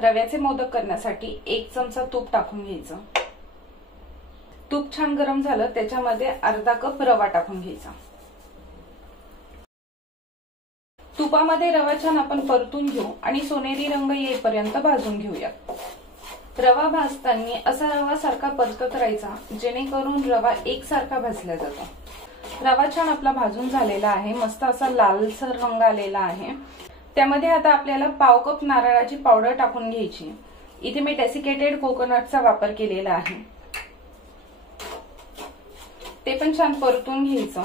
रव्याचे मोदक करण्यासाठी 1 चमचा तूप टाकून घ्यायचं। तूप छान गरम झालं त्याच्यामध्ये अर्धा कप रवा टाकून घ्यायचा। तुपामध्ये रवा छान आपण परतून घेऊ आणि सोनेरी रंग येईपर्यंत भाजून घेऊया। रवा भाजताना असा रवा सारखा परतत राहायचा जेणेकरून रवा एकसारखा भाजला जातो। रवा छान आपला भाजून झालेला आहे, मस्त असा लालसर रंग आलेला आहे। त्यामध्ये आता आपल्याला पाव कप नारळाची पावडर टाकून घ्यायची। इथे मी डेसिकेटेड कोकोनटचा वापर केलेला आहे। ते पण छान परतून घ्यायचं।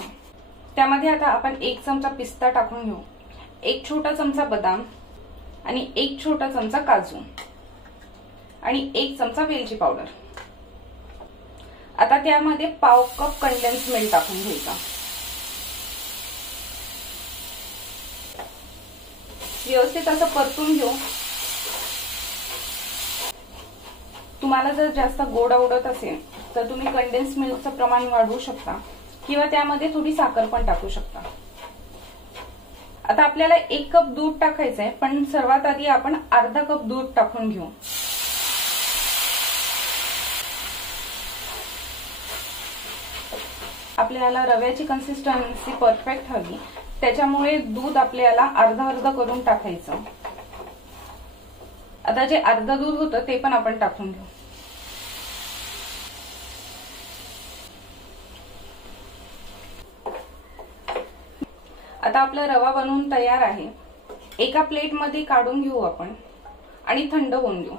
त्यामध्ये आता आपण 1 चमचा पिस्ता टाकून घेऊ, 1 छोटा चमचा बदाम आणि 1 छोटा चमचा काजू आणि 1 चमचा वेलची पावडर। आता त्यामध्ये पाव कप कंडेन्स मिल्क टाकून घ्यायचा। व्यवस्थित असं परतून घेऊ। तुम्हाला जर जास्त गोड आवडत असेल तर तुम्ही कंडेन्स मिल्कचं प्रमाण वाढवू शकता किंवा त्यामध्ये थोडी साखर पण टाकू शकता। आता आपल्याला 1 कप दूध टाकायचंय, पण सर्वात आधी आपण अर्धा कप दूध टाकून घेऊ। आपल्याला रव्याची कन्सिस्टन्सी परफेक्ट हवी, त्याच्यामुळे दूध आपल्याला अर्धा अर्धा करून टाकायचं। आता जे अर्धा दूध होतं ते पण आपण टाकून घेऊ। आता आपला रवा बनवून तयार आहे। एका प्लेटमध्ये काढून घेऊ आपण आणि थंड होऊन देऊ।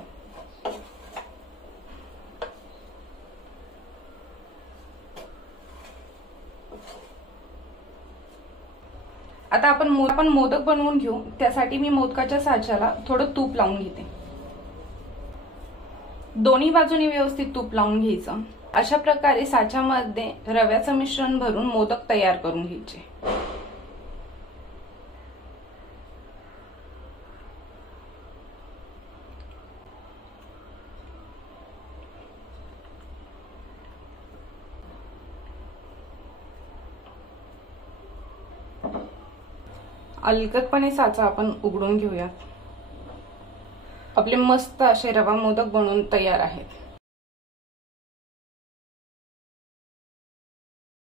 आता आपण मोदक बनवून घेऊ। त्यासाठी मी मोदकाच्या साच्याला थोडं तूप लावून घेते। दोन्ही बाजूनी व्यवस्थित तूप लावून घ्यायचं। अशा प्रकारे साच्यामध्ये रव्याचं मिश्रण भरून मोदक तयार करून घ्यायचे। अलगदपणे साचा आपण उघडून घेऊयात। आपले मस्त असे रवा मोदक बनवून तयार आहेत।